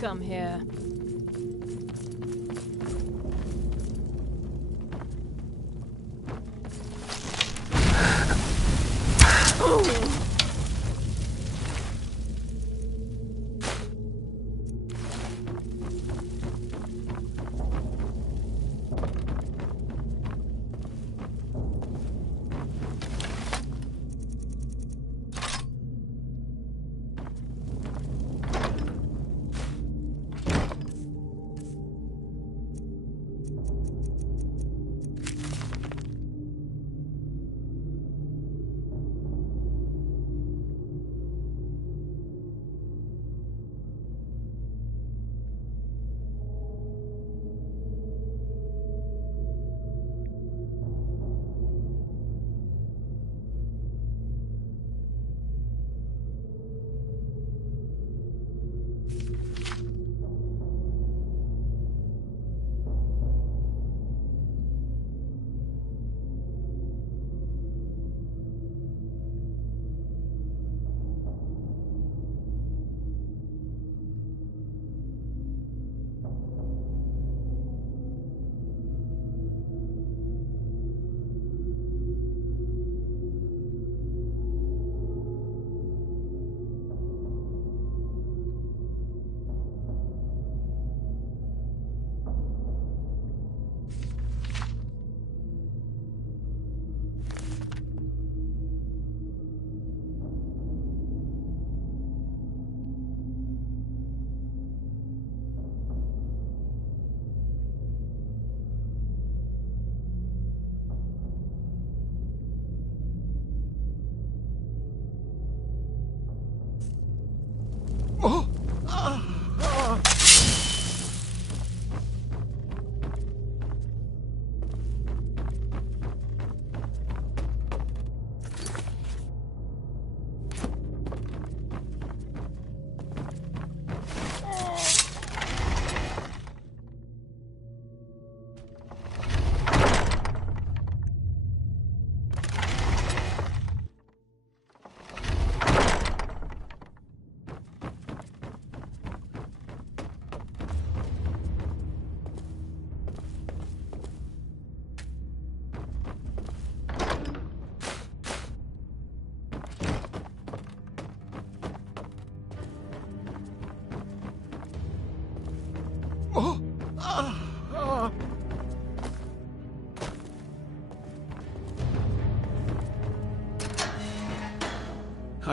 Come here.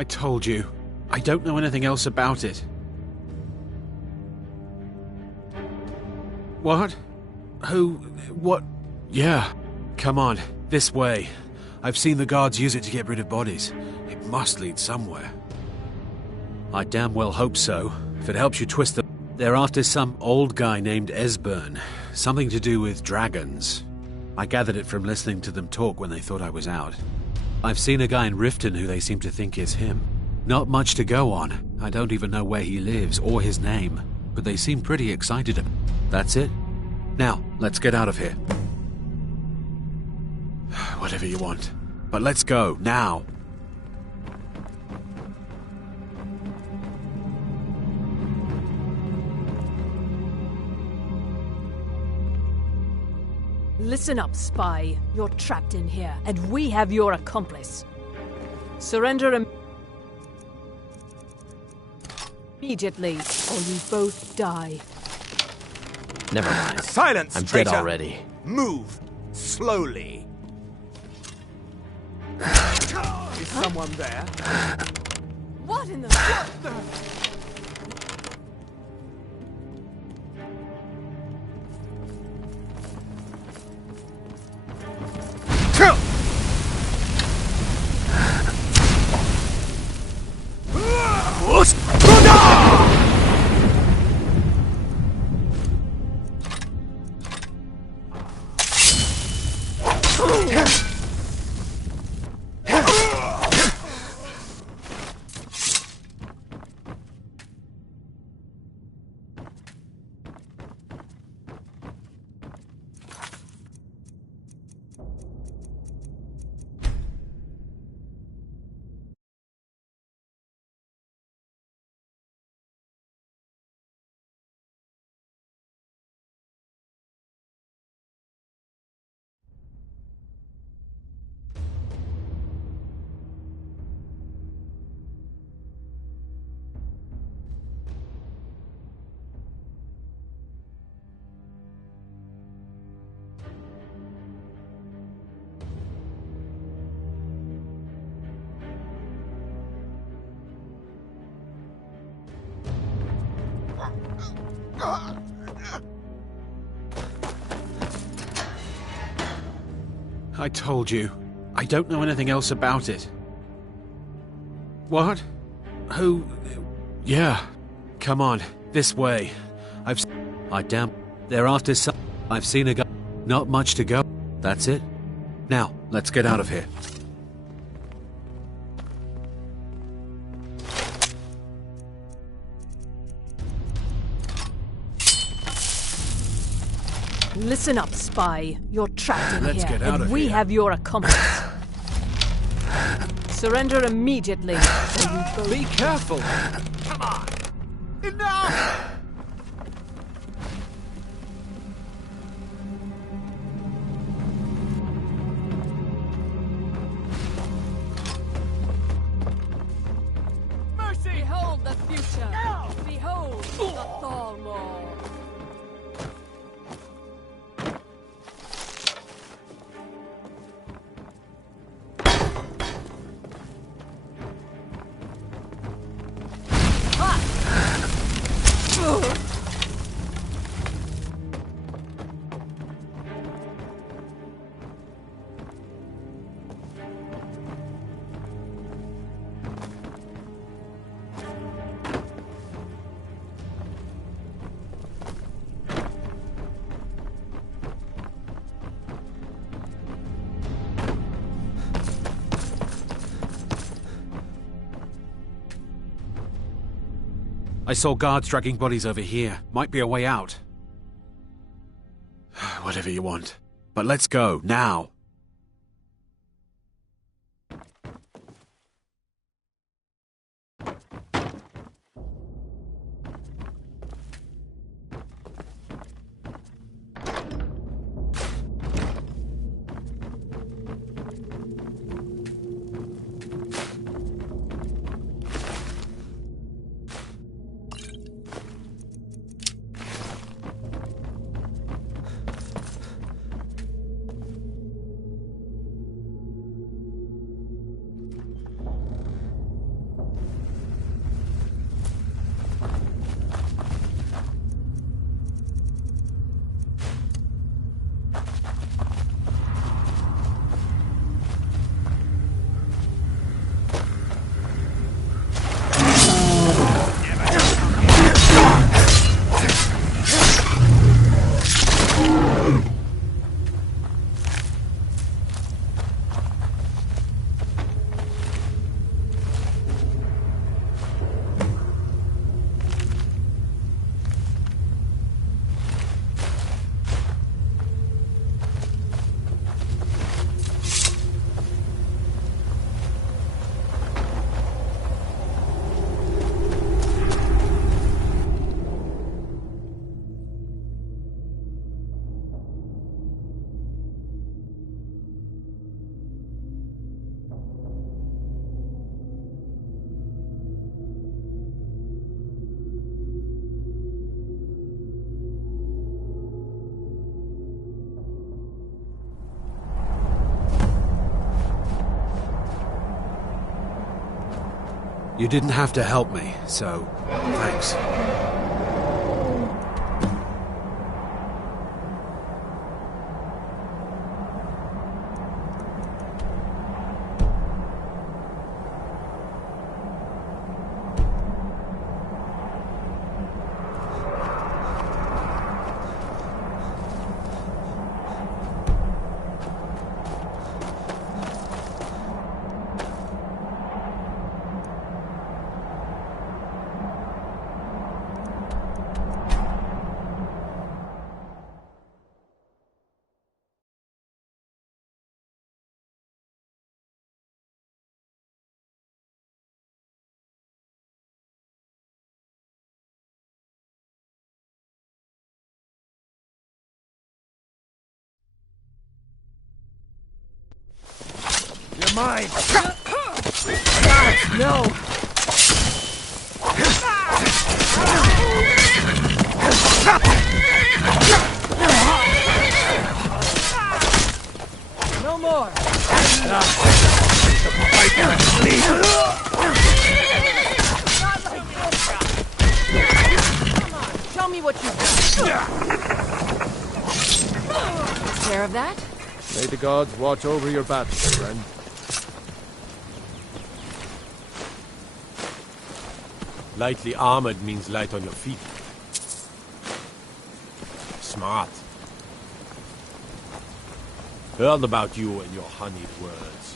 I told you. I don't know anything else about it. What? Who? What? Yeah. Come on, this way. I've seen the guards use it to get rid of bodies. It must lead somewhere. I damn well hope so. If it helps you twist the... They're after some old guy named Esbern. Something to do with dragons. I gathered it from listening to them talk when they thought I was out. I've seen a guy in Riften who they seem to think is him. Not much to go on. I don't even know where he lives or his name, but they seem pretty excited. That's it. Now, let's get out of here. Whatever you want. But let's go, now. Listen up, spy. You're trapped in here, and we have your accomplice. Surrender immediately, or you both die. Never mind. Silence, I'm traitor. dead already. Move slowly. Is someone there? What in the... I told you. I don't know anything else about it. What? Who? Yeah. Come on, this way. They're after some... I've seen a guy. Not much to go. That's it. Now, let's get out of here. Listen up, spy. You're trapped in Let's here, get out and of we here. have your accomplice. Surrender immediately. Be careful! Come on! Enough! Mercy! Behold the future. Behold the Thalmor. I saw guards dragging bodies over here. Might be a way out. Whatever you want. But let's go, now. You didn't have to help me, so thanks. You're mine! No! No more! Come on, May the gods watch over your battles, friend. Lightly armored means light on your feet. Smart. Heard about you and your honeyed words.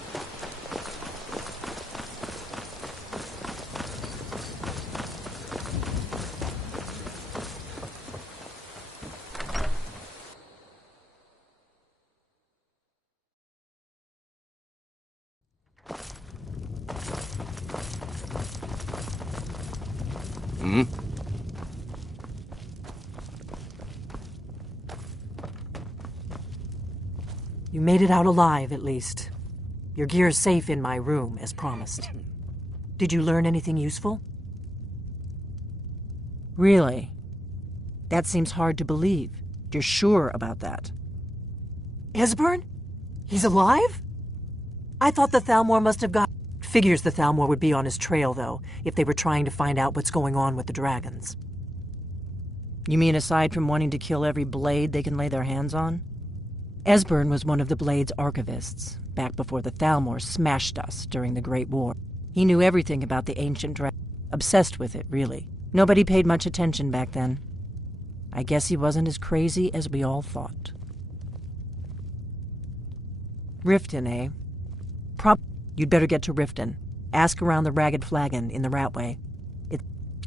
You made it out alive, at least. Your gear's safe in my room, as promised. Did you learn anything useful? Really? That seems hard to believe. You're sure about that? Esbern? He's alive? I thought the Thalmor must have got... Figures the Thalmor would be on his trail, though, if they were trying to find out what's going on with the dragons. You mean aside from wanting to kill every blade they can lay their hands on? Esbern was one of the Blade's archivists, back before the Thalmor smashed us during the Great War. He knew everything about the ancient dragon. Obsessed with it, really. Nobody paid much attention back then. I guess he wasn't as crazy as we all thought. Riften, eh? You'd better get to Riften. Ask around the Ragged Flagon in the Ratway.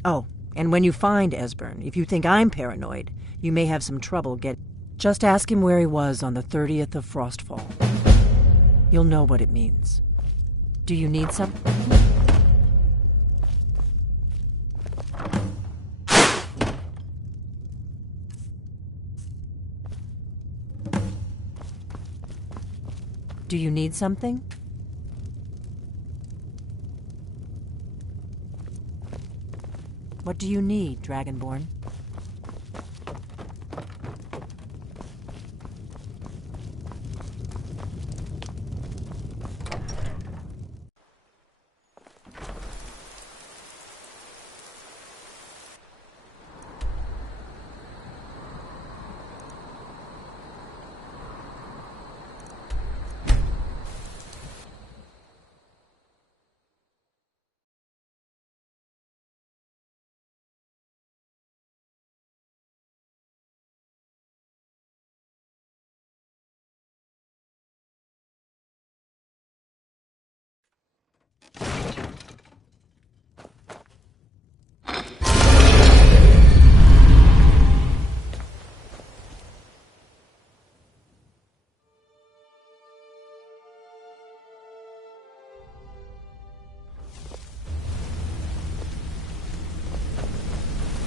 Oh, and when you find Esbern, if you think I'm paranoid, you may have some trouble getting... Just ask him where he was on the 30th of Frostfall. You'll know what it means. Do you need some? Do you need something? What do you need, Dragonborn?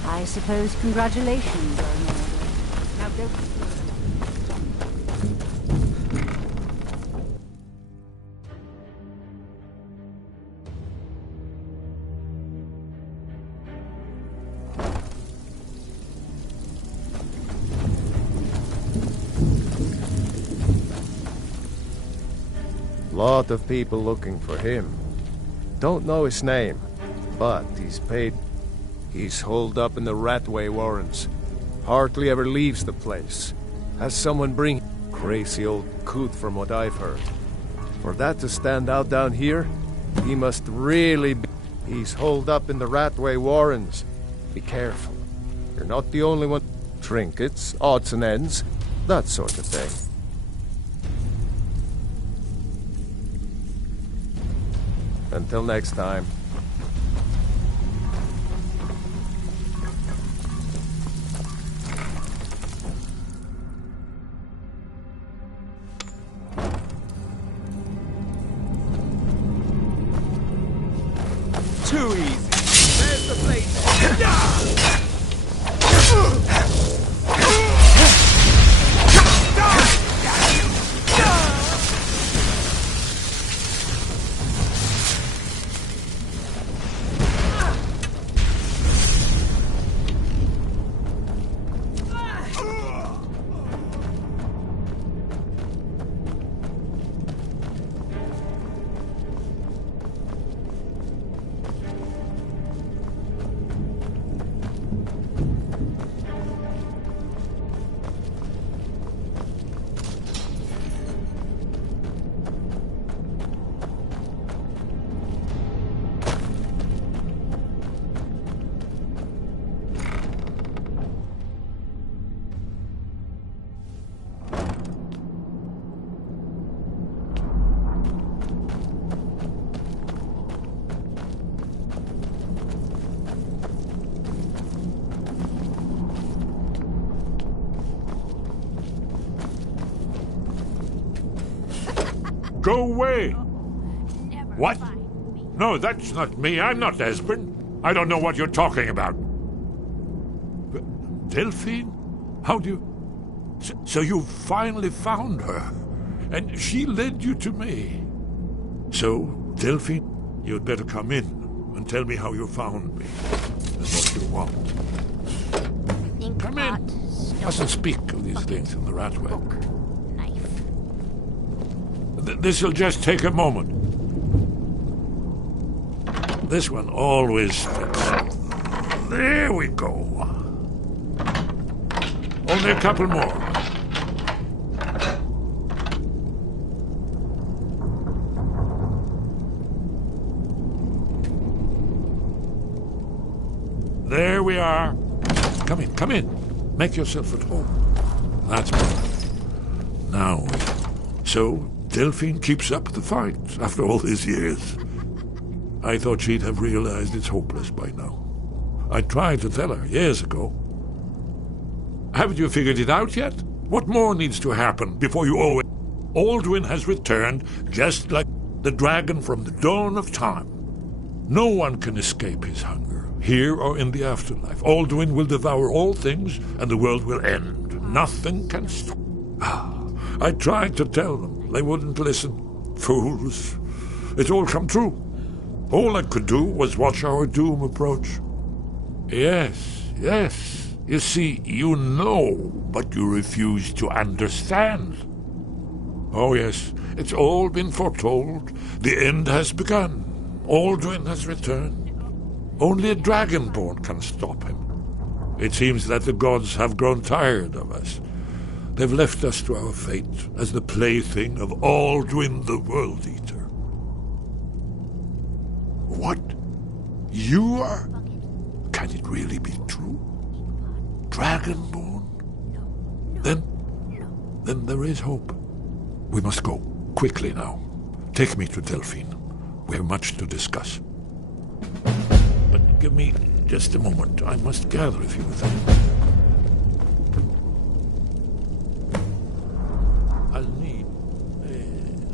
I suppose congratulations are in order. Now go. Lot of people looking for him. Don't know his name, but he's paid. He's holed up in the Ratway Warrens. Hardly ever leaves the place. Has someone bring... Crazy old coot from what I've heard. For that to stand out down here, he must really be... He's holed up in the Ratway Warrens. Be careful. You're not the only one... Trinkets, odds and ends, that sort of thing. Until next time. Too easy. There's the blade. Go away! Never What? find me. No, that's not me. I'm not Esbern. I don't know what you're talking about. Delphine? How do you... So you finally found her, and she led you to me. So, Delphine, you'd better come in and tell me how you found me and what you want. Come in. Mustn't speak of these things in the Ratway. Knife. This'll just take a moment. This one always fits. There we go. Only a couple more. There we are. Come in, come in. Make yourself at home. That's better. Now, so Delphine keeps up the fight after all these years. I thought she'd have realized it's hopeless by now. I tried to tell her years ago. Haven't you figured it out yet? What more needs to happen before you owe it? Alduin has returned just like the dragon from the dawn of time. No one can escape his hunger, here or in the afterlife. Alduin will devour all things, and the world will end. Nothing can stop. I tried to tell them. They wouldn't listen. Fools. It's all come true. All I could do was watch our doom approach. Yes, yes. You see, you know, but you refuse to understand. Oh, yes, it's all been foretold. The end has begun. Alduin has returned. Only a dragonborn can stop him. It seems that the gods have grown tired of us. They've left us to our fate as the plaything of Alduin the World Eater. What? You are? Can it really be true? Dragonborn? Then there is hope. We must go, quickly now. Take me to Delphine. We have much to discuss. But give me just a moment. I must gather a few things. I'll need...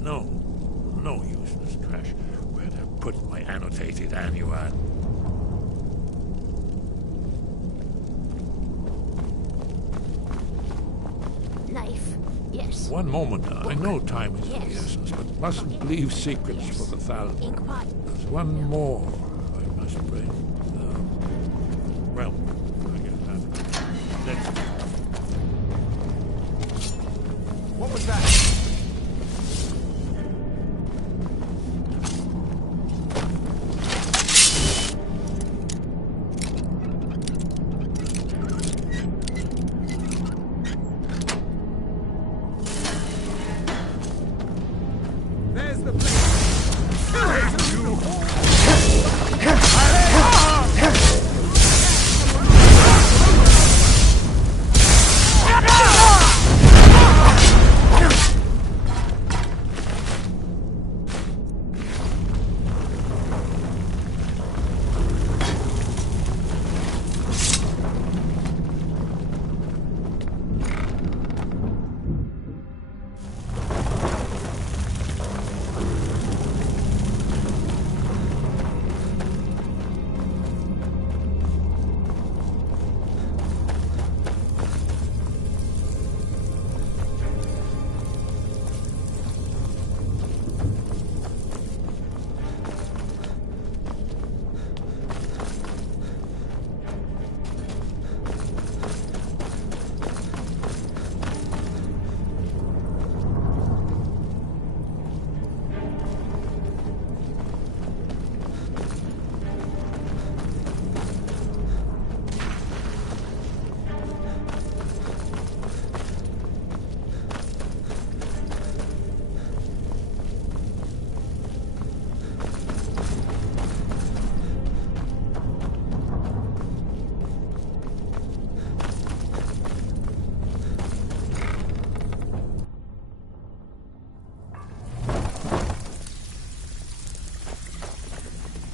no useless trash. Where'd I put my annotated annual? Knife. Yes. One moment. I know time is of the essence, but mustn't leave secrets for the Thalmor. Inkpot. There's one more I must bring. Well, I guess that's... What was that? There's the place.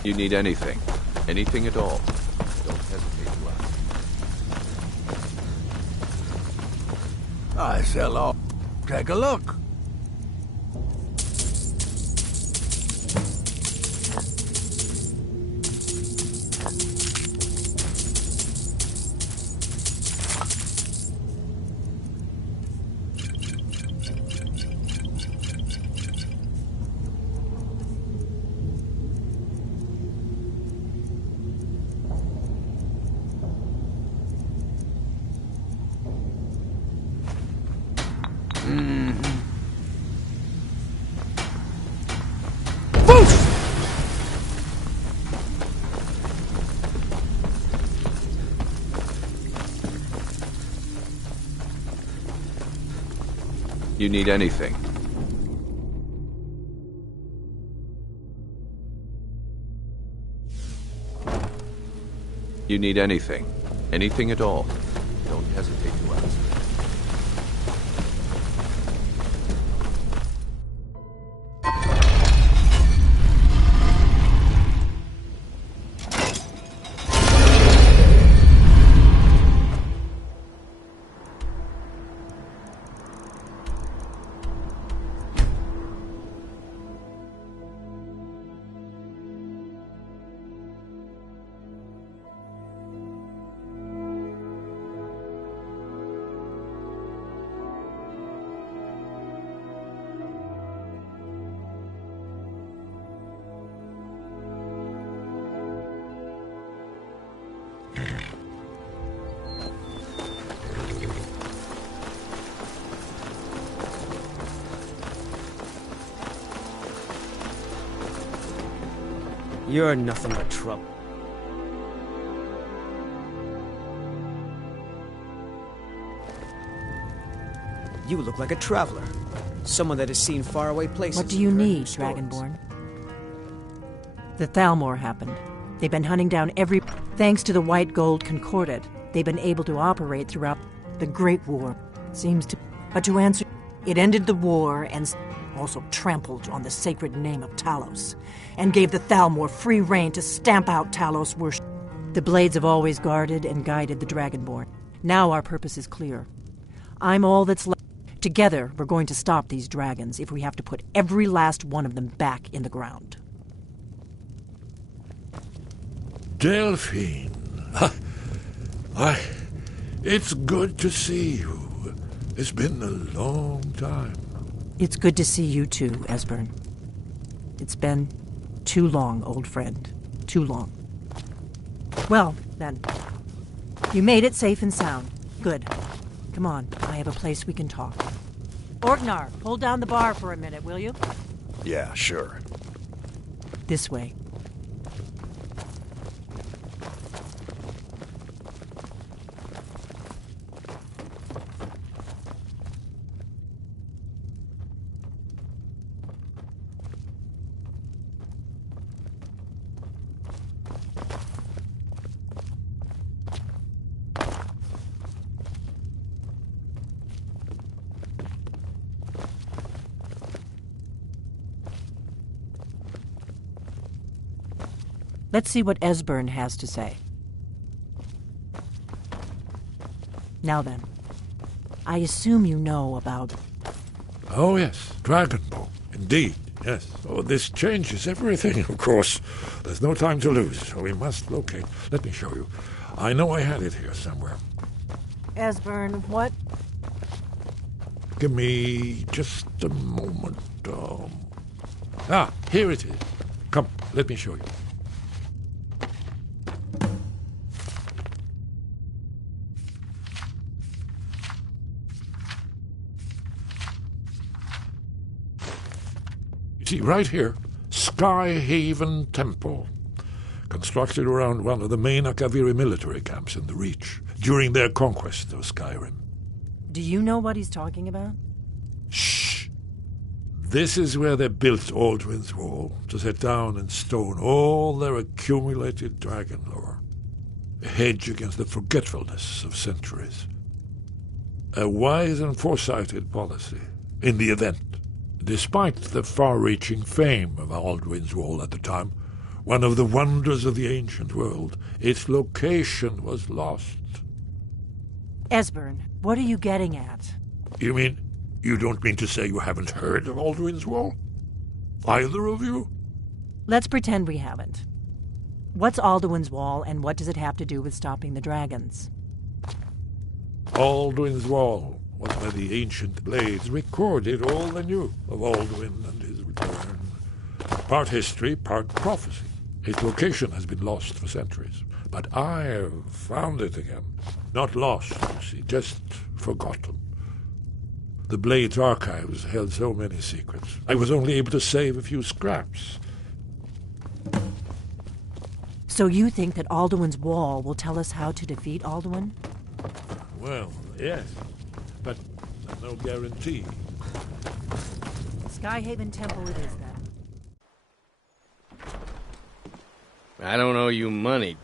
You need anything at all, don't hesitate to ask. I sell off. Take a look. You need anything. You need anything. Anything at all. Don't hesitate to ask. You're nothing but trouble. You look like a traveler. Someone that has seen faraway places. What do you need, Dragonborn? The Thalmor happened. They've been hunting down every... Thanks to the White Gold Concordat, they've been able to operate throughout the Great War. Seems to... But to answer... It ended the war and also trampled on the sacred name of Talos, and gave the Thalmor free rein to stamp out Talos worship. The Blades have always guarded and guided the Dragonborn. Now our purpose is clear. I'm all that's left. Together, we're going to stop these dragons if we have to put every last one of them back in the ground. Delphine. It's good to see you. It's been a long time. It's good to see you too, Esbern. It's been too long, old friend. Too long. Well, then. You made it safe and sound. Good. Come on, I have a place we can talk. Orgnar, hold down the bar for a minute, will you? Yeah, sure. This way. Let's see what Esbern has to say. Now then, I assume you know about... Oh, yes, Dragonbow. Indeed, yes. Oh, this changes everything, of course. There's no time to lose, so we must locate. Let me show you. I know I had it here somewhere. Esbern, what? Give me just a moment. Here it is. Come, let me show you. See, right here, Skyhaven Temple, constructed around one of the main Akaviri military camps in the Reach during their conquest of Skyrim. Do you know what he's talking about? Shh! This is where they built Aldwin's Wall, to set down in stone all their accumulated dragon lore. A hedge against the forgetfulness of centuries. A wise and foresighted policy, in the event. Despite the far-reaching fame of Aldwin's Wall at the time, one of the wonders of the ancient world, its location was lost. Esbern, what are you getting at? You mean, you don't mean to say you haven't heard of Aldwin's Wall? Either of you? Let's pretend we haven't. What's Alduin's Wall, and what does it have to do with stopping the dragons? Aldwin's Wall was where the ancient Blades recorded all they knew of Aldwin and his return. Part history, part prophecy. Its location has been lost for centuries, but I have found it again. Not lost, you see, just forgotten. The Blades' archives held so many secrets. I was only able to save a few scraps. So you think that Alduin's Wall will tell us how to defeat Alduin? Well, yes, but no guarantee. Skyhaven Temple it is, then. I don't owe you money.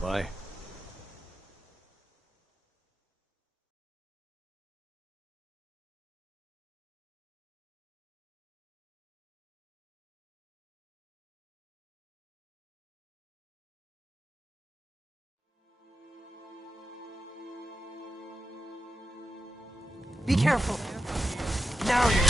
Why? Be careful. Now you're on.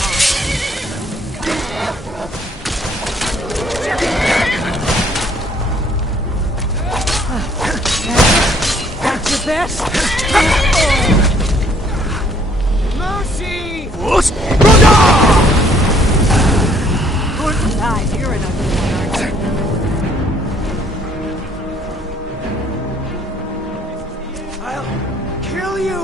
That's your best. Mercy! Good guys, you're an ugly one, aren't you? I'll kill you!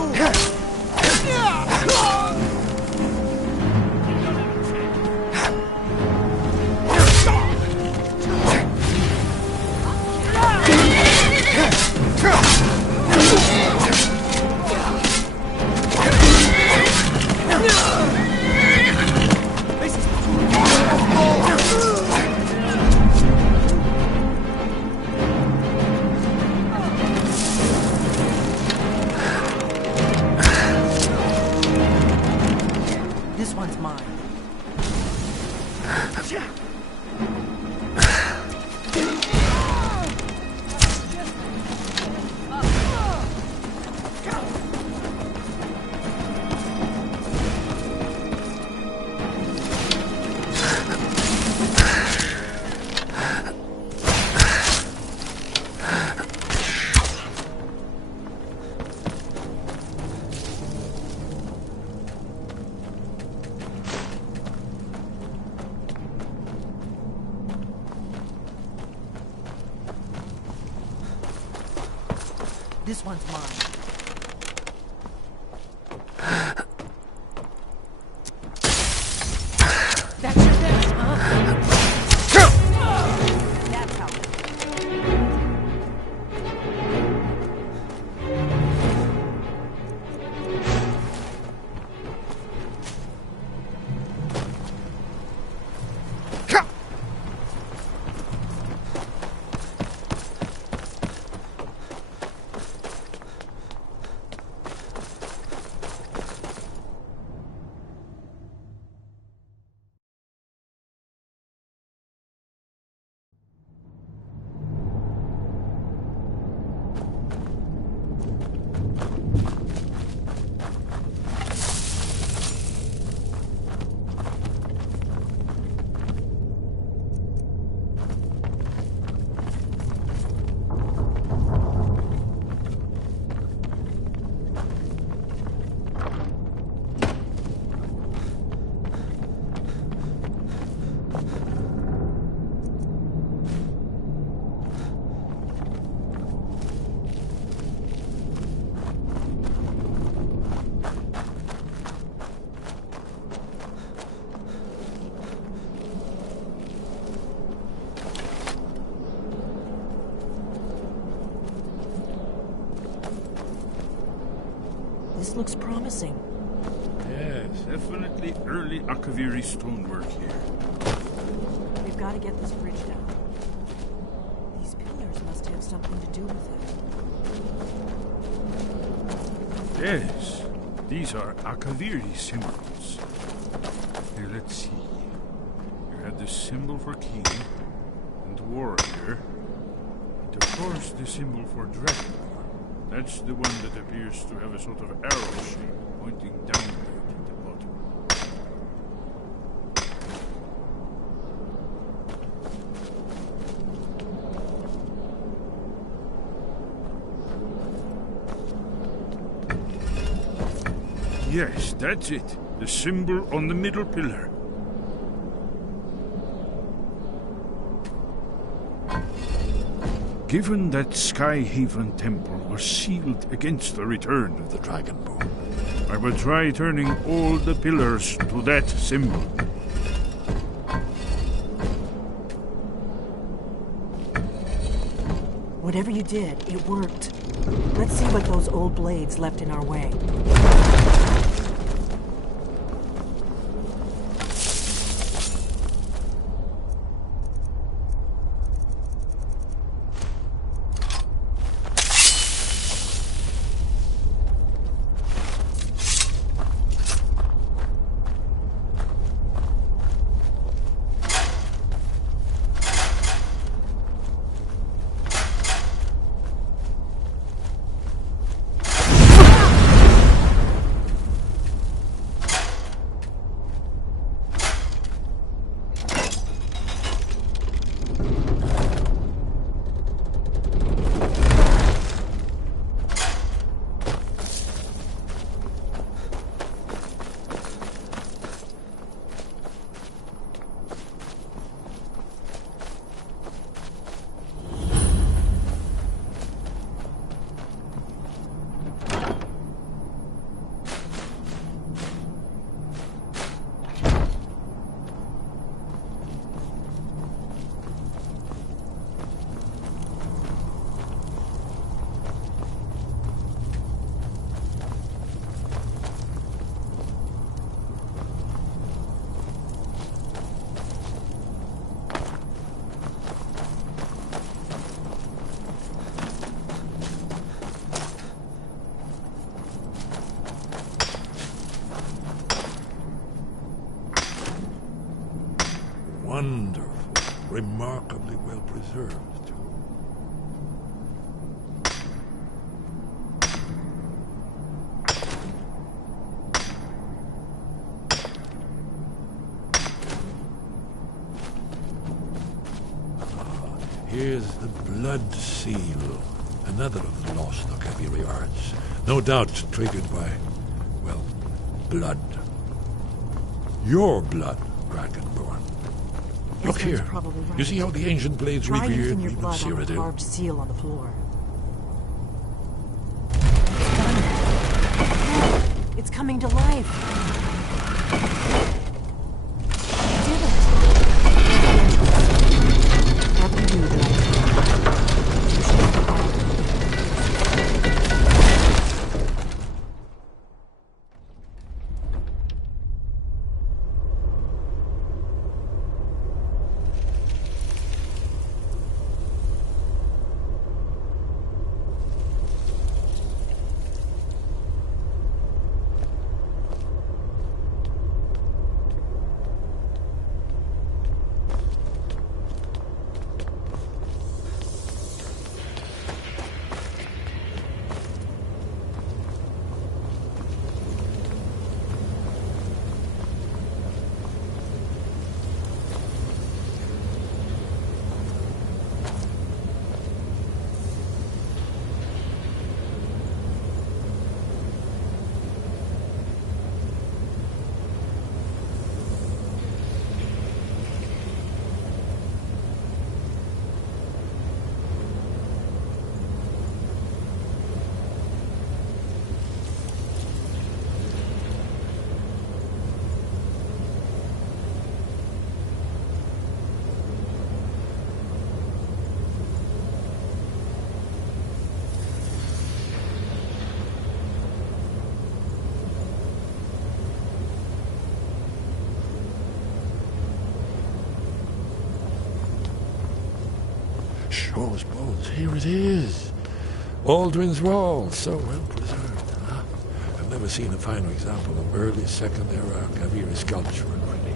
This one's mine. This one's mine. That's your best, huh? That's how. This looks promising. Yes, definitely early Akaviri stonework here. We've got to get this bridge down. These pillars must have something to do with it. Yes, these are Akaviri symbols. Here, let's see. You have the symbol for king and warrior, and of course the symbol for dragon. That's the one that appears to have a sort of arrow shape pointing downward at the bottom. Yes, that's it. The symbol on the middle pillar. Given that Skyhaven Temple was sealed against the return of the Dragonborn, I will try turning all the pillars to that symbol. Whatever you did, it worked. Let's see what those old blades left in our way. Wonderful. Remarkably well preserved. Here's the blood seal. Another of the lost Akaviri arts. No doubt triggered by, well, blood. Your blood, Dragonborn. Look here. Right. You see how the ancient blades Try revered using your even blood on the Cyrodiil? carved seal on the floor. It's coming to life. You did it. How do you do that? Shaw's bones, here it is. Aldrin's Wall, so well preserved. Huh? I've never seen a finer example of early Second Era Kaviri sculpture and relief.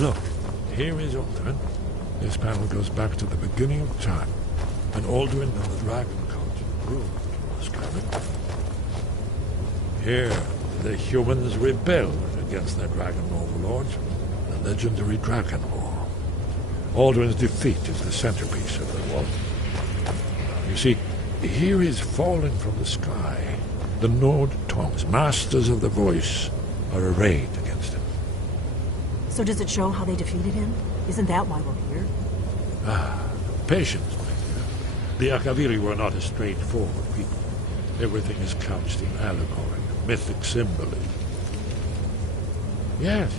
Look, here is Aldrin. This panel goes back to the beginning of time, when Aldrin and the dragon culture ruled Skyrim. Here, the The humans rebelled against their dragon overlords, the legendary Dragon War. Alduin's defeat is the centerpiece of the war. You see, here is falling from the sky. The Nord Tongs, masters of the voice, are arrayed against him. So does it show how they defeated him? Isn't that why we're here? Patience, my dear. The Akaviri were not a straightforward people. Everything is couched in allegory, mythic symbolism. Yes.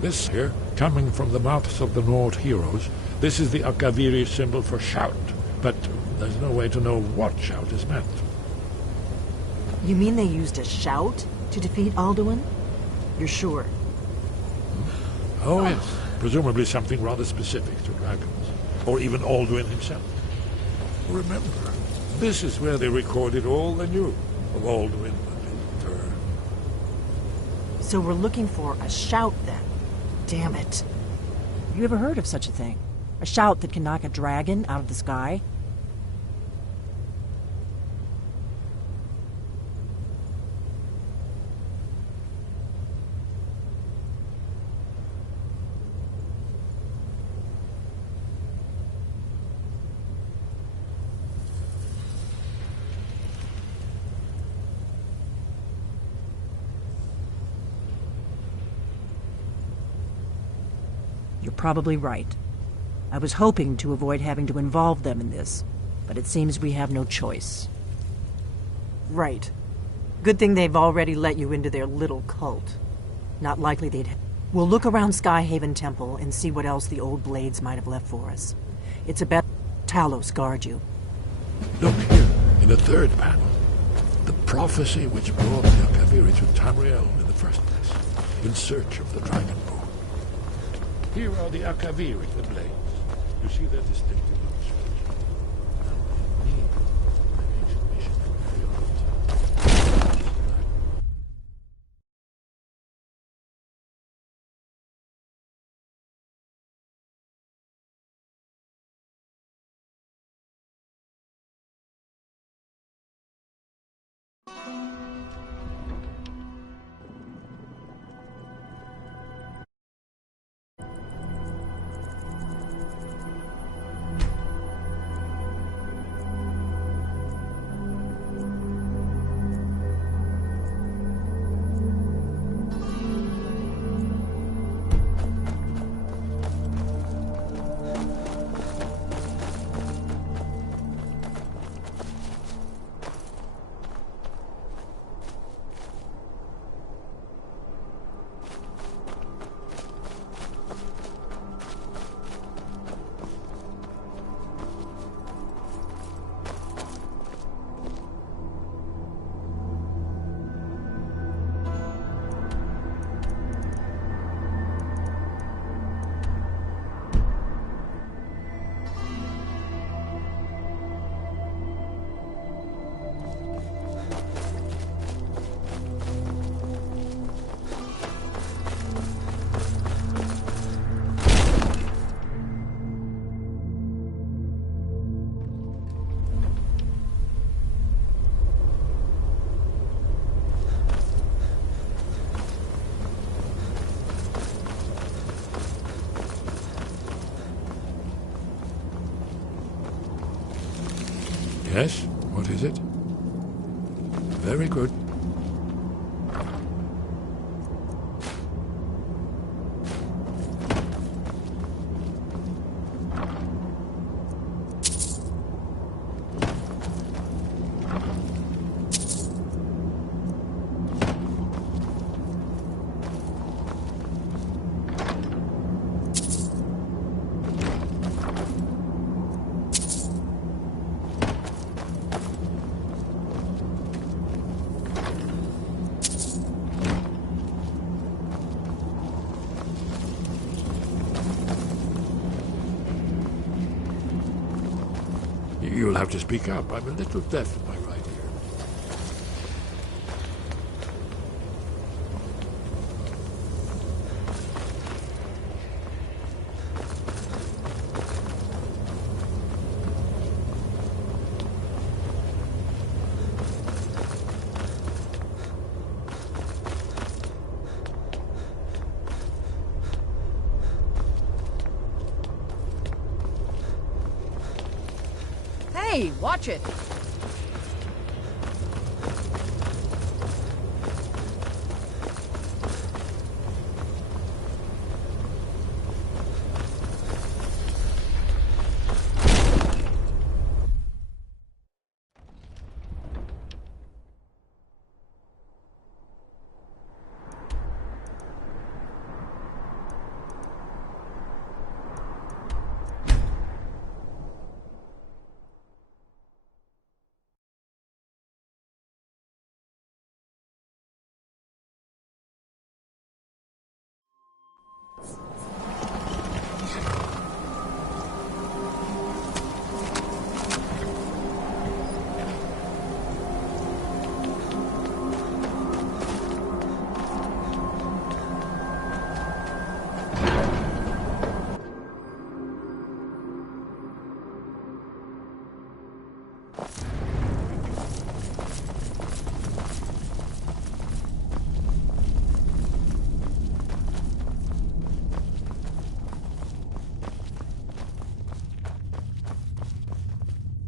This here, coming from the mouths of the Nord heroes, this is the Akaviri symbol for shout. But there's no way to know what shout is meant. You mean they used a shout to defeat Alduin? You're sure? Oh, yes. Presumably something rather specific to dragons. Or even Alduin himself. Remember, this is where they recorded all they knew of Alduin and his return. So we're looking for a shout, then. Damn it. Have you ever heard of such a thing? A shout that can knock a dragon out of the sky? You're probably right. I was hoping to avoid having to involve them in this, but it seems we have no choice. Right. Good thing they've already let you into their little cult. Not likely they'd... We'll look around Skyhaven Temple and see what else the old blades might have left for us. It's a bet Talos guard you. Look here, in the third panel. The prophecy which brought the Akaviri to Tamriel in the first place, in search of the Dragon Bow. Here are the Akaviri, the blades. You see their distinctive looks. Now they need an ancient mission from beyond. Yes? What is it? Very good. You'll have to speak up. I'm a little deaf in my right ear. Hey, watch it!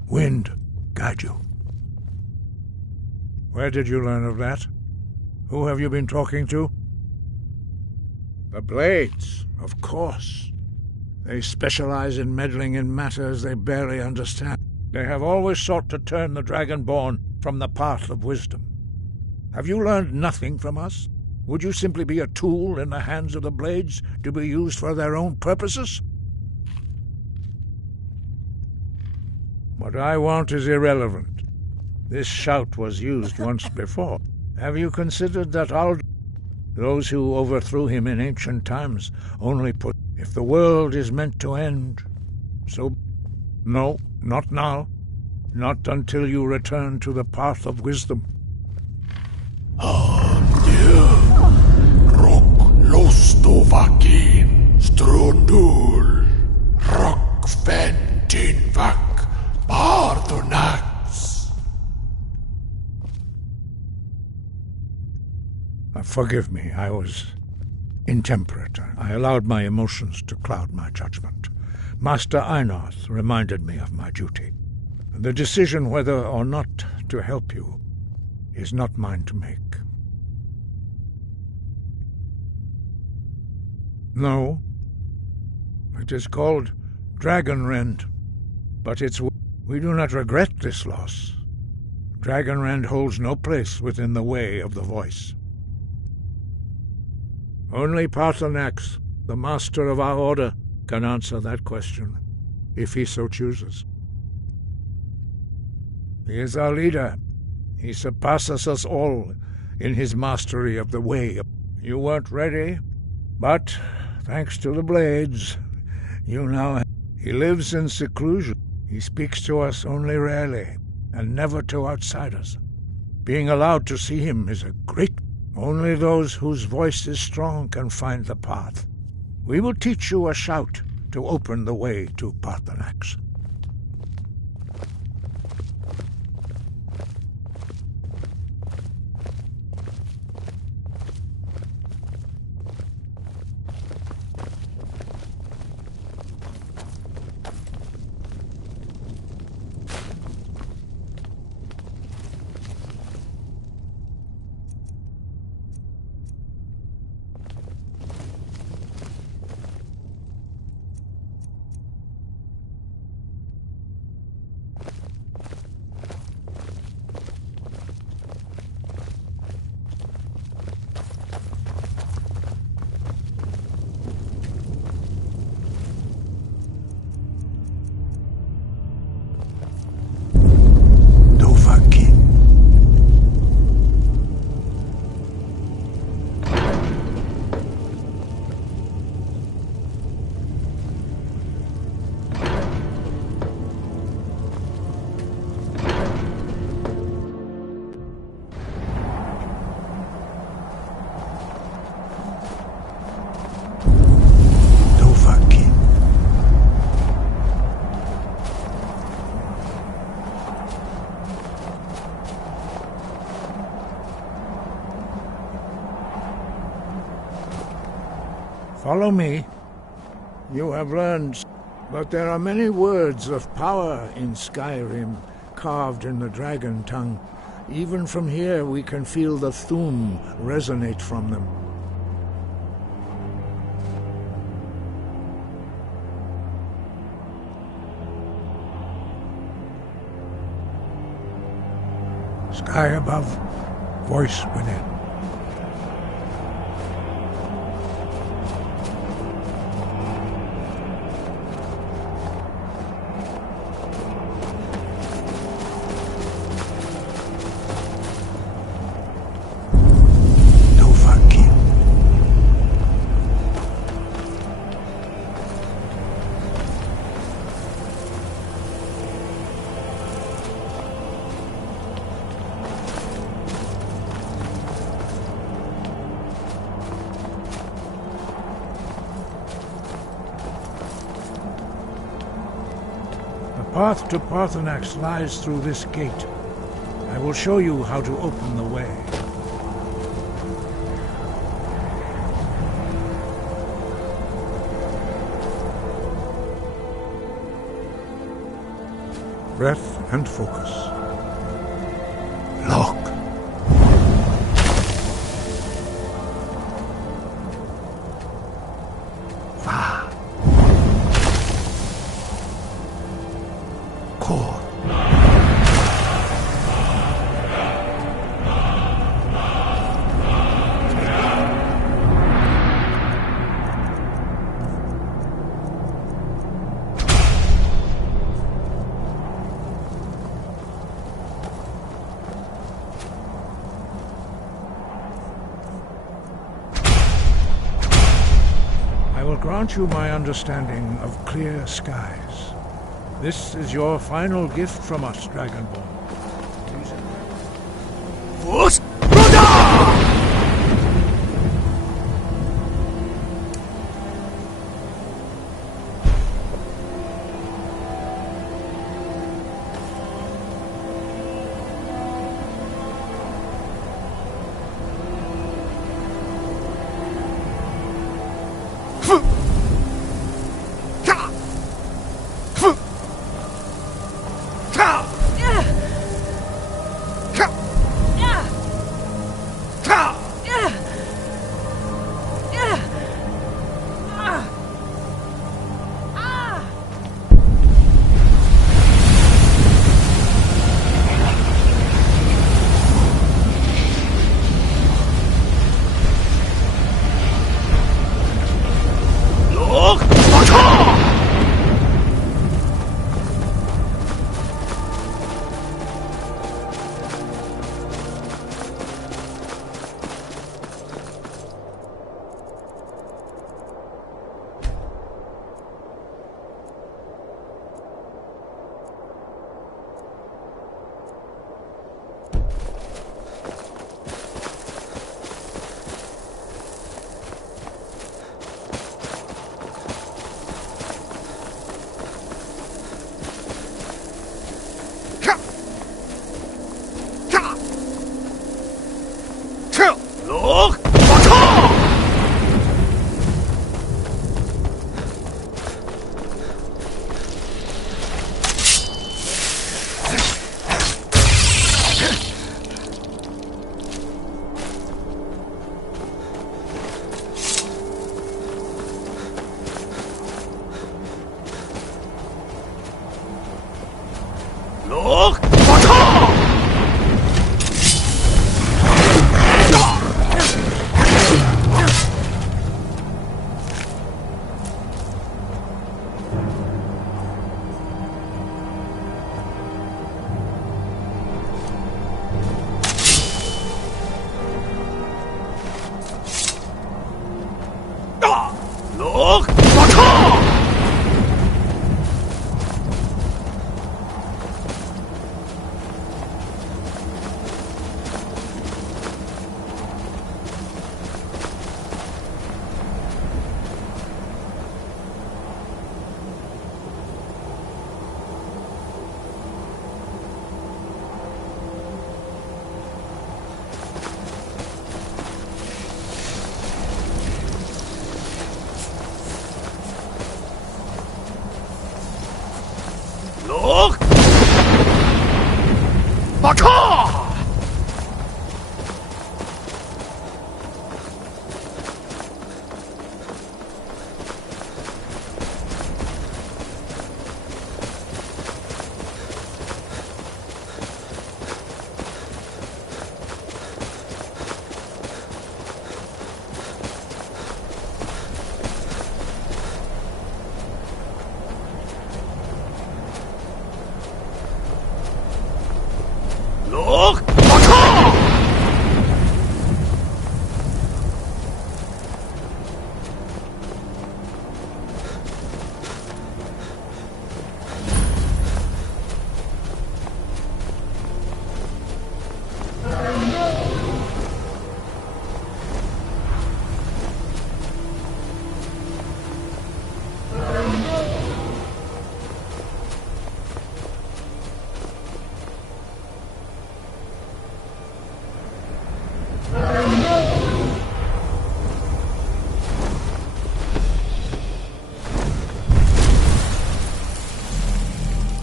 Wind guide you. Where did you learn of that? Who have you been talking to? The Blades, of course. They specialize in meddling in matters they barely understand. They have always sought to turn the Dragonborn from the path of wisdom. Have you learned nothing from us? Would you simply be a tool in the hands of the Blades to be used for their own purposes? What I want is irrelevant. This shout was used once before. Have you considered that those who overthrew him in ancient times only put, if the world is meant to end, so... No, not now. Not until you return to the path of wisdom. Lostovakin, Strundul, Rockfentinvak, Bardonax. Forgive me, I was intemperate. I allowed my emotions to cloud my judgment. Master Einarth reminded me of my duty. The decision whether or not to help you is not mine to make. No, it is called Dragonrend, but we do not regret this loss. Dragonrend holds no place within the way of the voice. Only Paarthurnax, the master of our order, can answer that question, if he so chooses. He is our leader. He surpasses us all in his mastery of the way. You weren't ready, but, thanks to the Blades, you now have... He lives in seclusion. He speaks to us only rarely, and never to outsiders. Being allowed to see him is a great... Only those whose voice is strong can find the path. We will teach you a shout to open the way to Paarthurnax. Follow me. You have learned But there are many words of power in Skyrim, carved in the dragon tongue. Even from here we can feel the Thu'um resonate from them. Sky above, voice within. The path to Parthenax lies through this gate. I will show you how to open the way. Breath and focus. Lock. Core. I will grant you my understanding of clear skies. This is your final gift from us, Dragonborn. Baka! Look! Baka!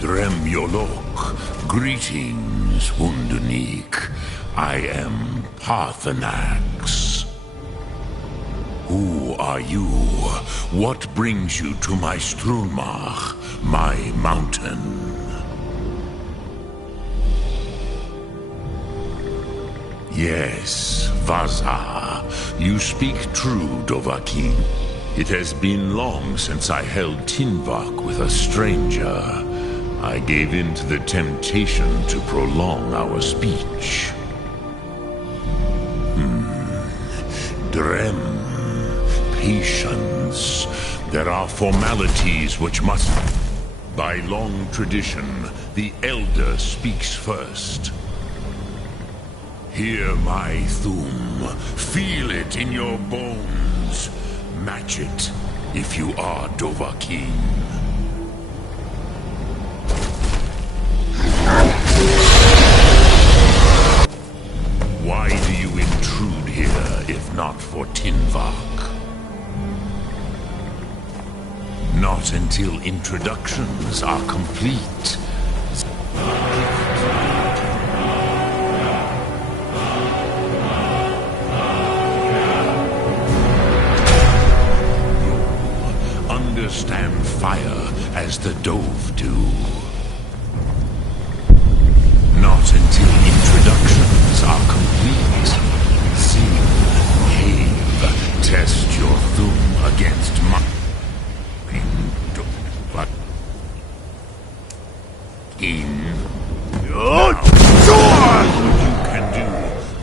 Dremyolok, greetings, Wundunik. I am Parthenax. Who are you? What brings you to my Strunmach, my mountain? Yes, Vaza, you speak true, Dovahkiin. It has been long since I held Tinvak with a stranger. I gave in to the temptation to prolong our speech. Drem, patience. There are formalities which must... By long tradition, the Elder speaks first. Hear my Thum. Feel it in your bones. Match it, if you are Dovahkiin. Why do you intrude here, if not for Tinvak? Not until introductions are complete. Understand fire as the Dove do. Not until introductions are complete. Sing, cave, test your Thum against my... But... Now, you can do...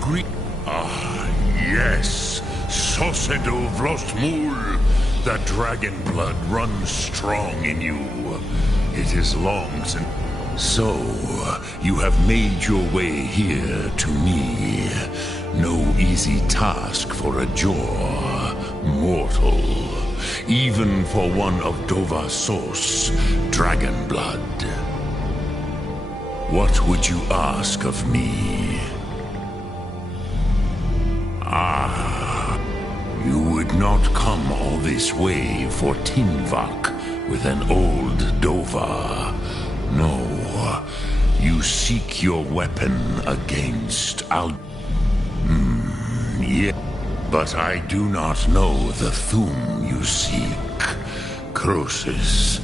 Greek... Ah, yes. Sosedo Vrostmul. The dragon blood runs strong in you. It is long since... So, you have made your way here to me. No easy task for a Jor, mortal. Even for one of Dovasos, dragon blood. What would you ask of me? You would not come all this way for Tinvak with an old Dova. No, you seek your weapon against yeah, but I do not know the Thum you seek. Croesus,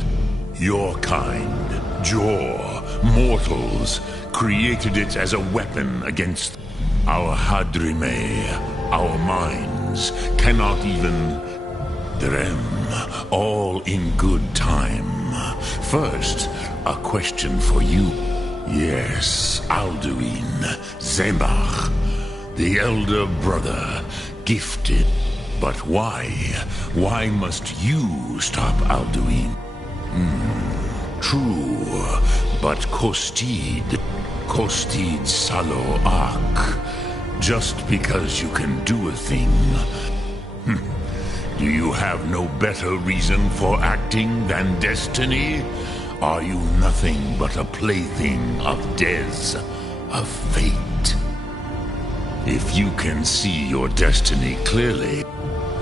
your kind, Jor, mortals, created it as a weapon against our Hadrime, our minds, cannot even... Drem, all in good time. First, a question for you. Yes, Alduin, Zebach, the elder brother, gifted. But why? Why must you stop Alduin? True, but Kostid Salo Ak. Just because you can do a thing. Do you have no better reason for acting than destiny? Are you nothing but a plaything of Dez, of fate? If you can see your destiny clearly,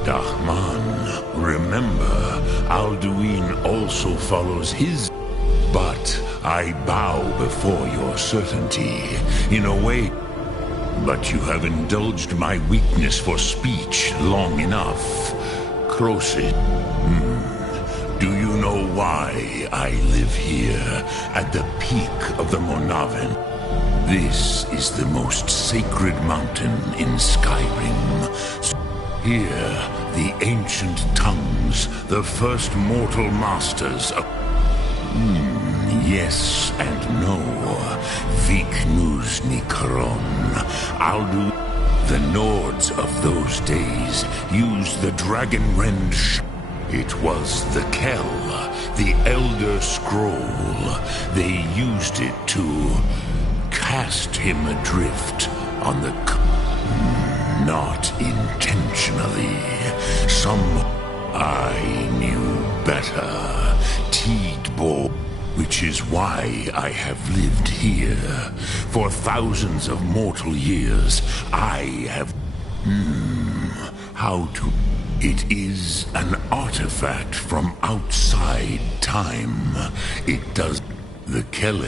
Dahman, remember, Alduin also follows his. But I bow before your certainty, in a way. But you have indulged my weakness for speech long enough. Krosit, do you know why I live here, at the peak of the Monaven? This is the most sacred mountain in Skyrim. Here, the ancient tongues, the first mortal masters of... yes and no. Viknus Nikron. Aldu... The Nords of those days used the dragon rend. It was the Kell, the Elder Scroll. They used it to cast him adrift on the... Not intentionally. I knew better. Teedbor, which is why I have lived here. For thousands of mortal years, I have... how to... It is an artifact from outside time. It does... The Kelle,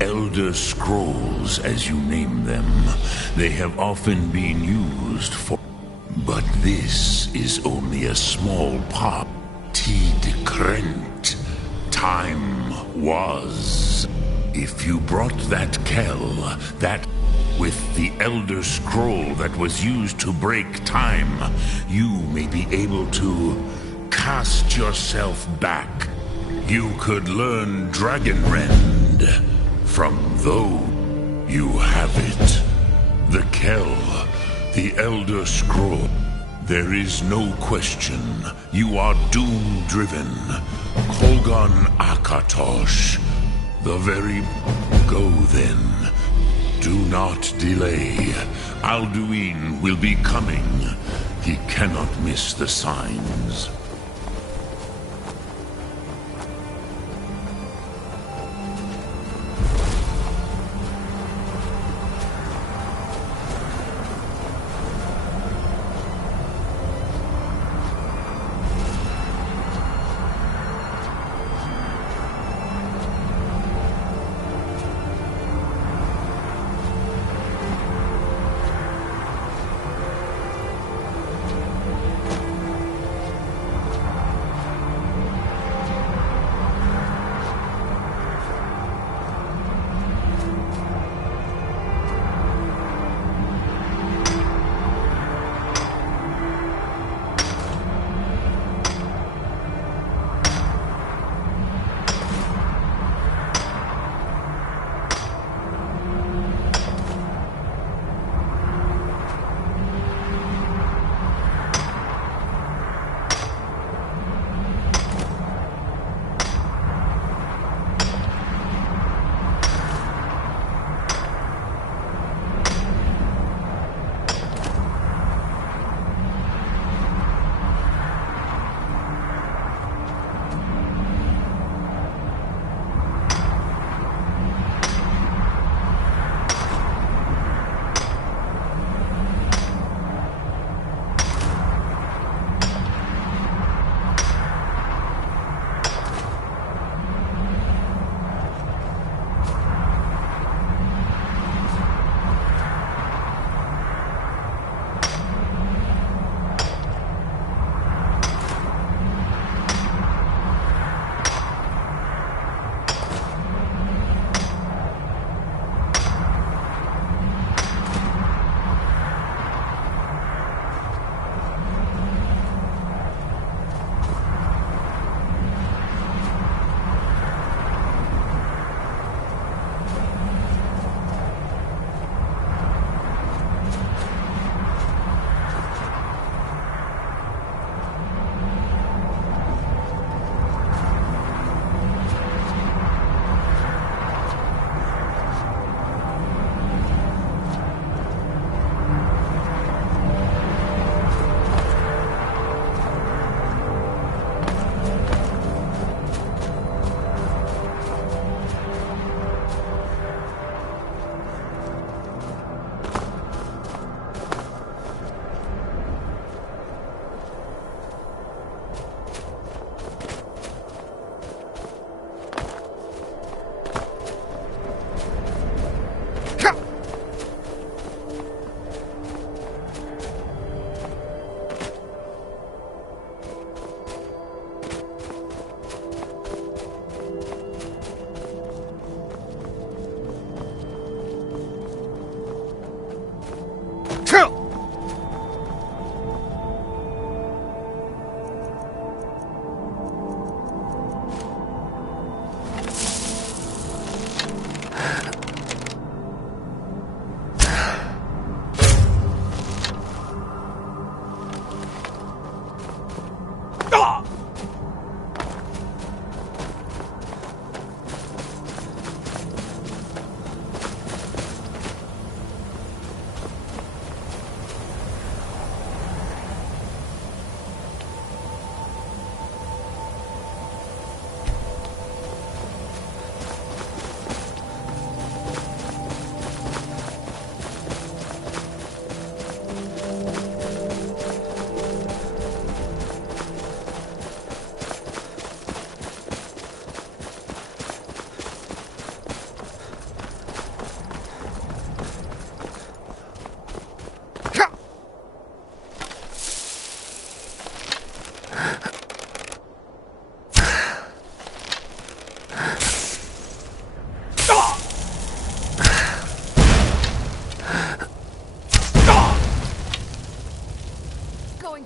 Elder Scrolls as you name them, they have often been used for... But this is only a small part. Tid Time was. If you brought that Kell, that... With the Elder Scroll that was used to break time, you may be able to cast yourself back. You could learn Dragonrend from though you have it. The Kell, the Elder Scroll. There is no question. You are doom-driven. Kolgon Akatosh. The very... Go then. Do not delay. Alduin will be coming. He cannot miss the signs.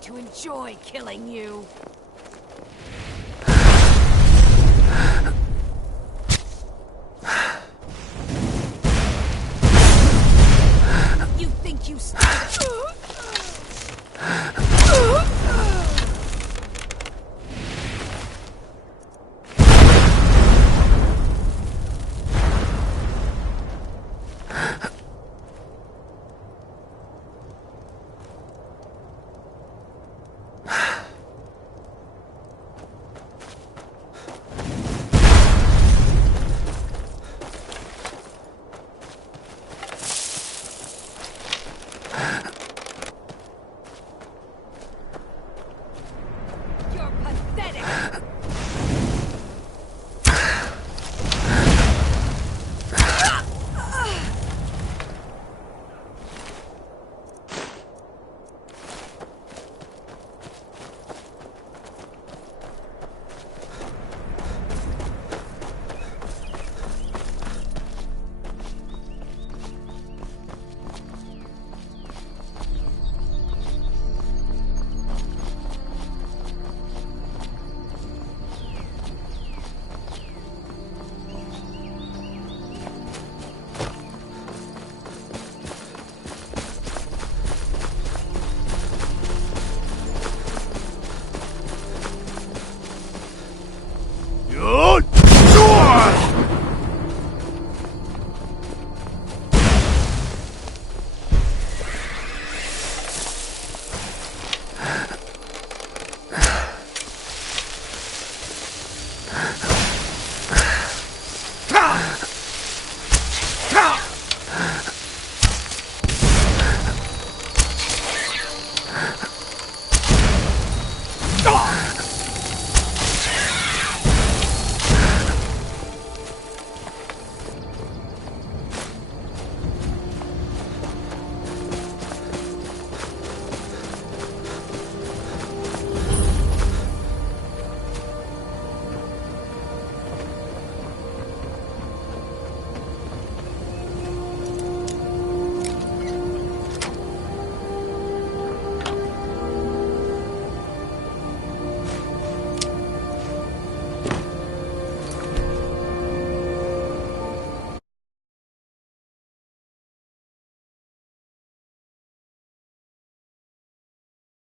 to enjoy killing you.